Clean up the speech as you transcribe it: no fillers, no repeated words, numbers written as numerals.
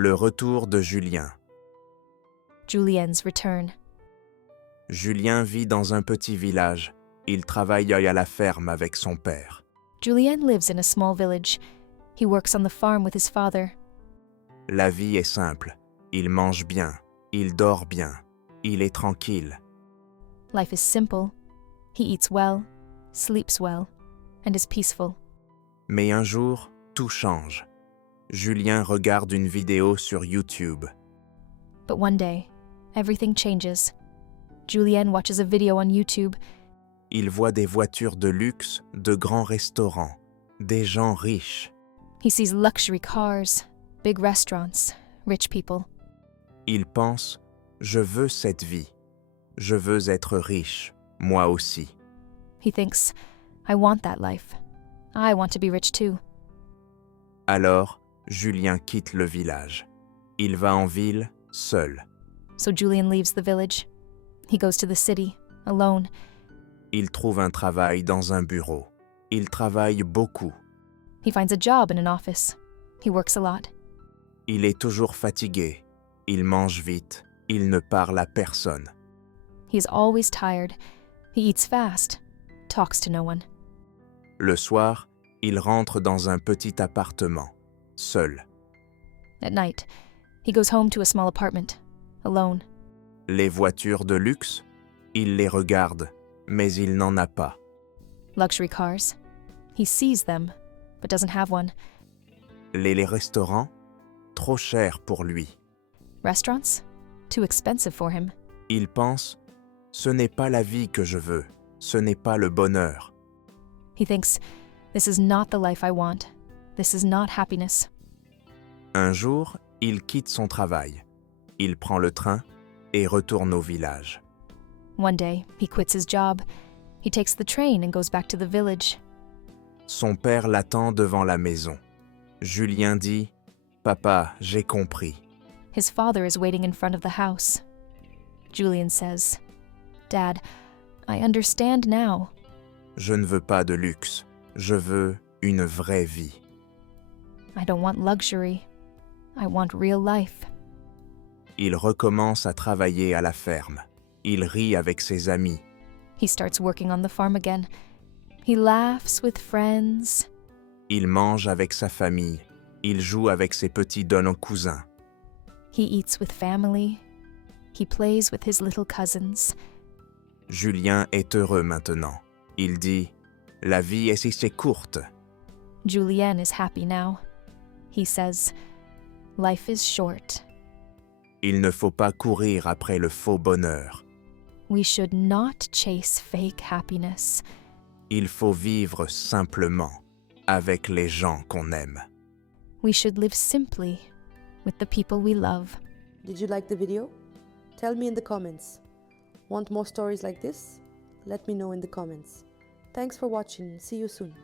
Le retour de Julien. Julien's return. Julien vit dans un petit village. Il travaille à la ferme avec son père. Julien lives in a small village. He works on the farm with his father. La vie est simple. Il mange bien. Il dort bien. Il est tranquille. Life is simple. He eats well, sleeps well, and is peaceful. Mais un jour, tout change. Julien regarde une vidéo sur YouTube. But one day, everything changes. Julien watches a video on YouTube. Il voit des voitures de luxe, de grands restaurants, des gens riches. He sees luxury cars, big restaurants, rich people. Il pense « Je veux cette vie. Je veux être riche, moi aussi. He thinks, I want that life. I want to be rich too. » Alors, Julien quitte le village. Il va en ville, seul. So Julien leaves the village. He goes to the city, alone. Il trouve un travail dans un bureau. Il travaille beaucoup. He finds a job in an office. He works a lot. Il est toujours fatigué. Il mange vite. Il ne parle à personne. He is always tired. He eats fast, talks to no one. Le soir, il rentre dans un petit appartement, seul. At night, he goes home to a small apartment, alone. Les voitures de luxe, il les regarde, mais il n'en a pas. Luxury cars. He sees them, but doesn't have one. Les restaurants, trop cher pour lui. Restaurants? Too expensive for him. Il pense, ce n'est pas la vie que je veux, ce n'est pas le bonheur. He thinks, this is not the life I want. This is not happiness. Un jour, il quitte son travail. Il prend le train et retourne au village. One day, he quits his job. He takes the train and goes back to the village. Son père l'attend devant la maison. Julien dit « Papa, j'ai compris. His father is waiting in front of the house. Julien says, Dad, I understand now. Je ne veux pas de luxe. Je veux une vraie vie. I don't want luxury. I want real life. » Il recommence à travailler à la ferme. Il rit avec ses amis. He starts working on the farm again. He laughs with friends. Il mange avec sa famille. Il joue avec ses petits donnants cousins. He eats with family. He plays with his little cousins. Julien est heureux maintenant. Il dit « La vie est si courte. Julien is happy now. He says, life is short. Il ne faut pas courir après le faux bonheur. We should not chase fake happiness. Il faut vivre simplement avec les gens qu'on aime. We should live simply with the people we love. Did you like the video? Tell me in the comments. Want more stories like this? Let me know in the comments. Thanks for watching. See you soon.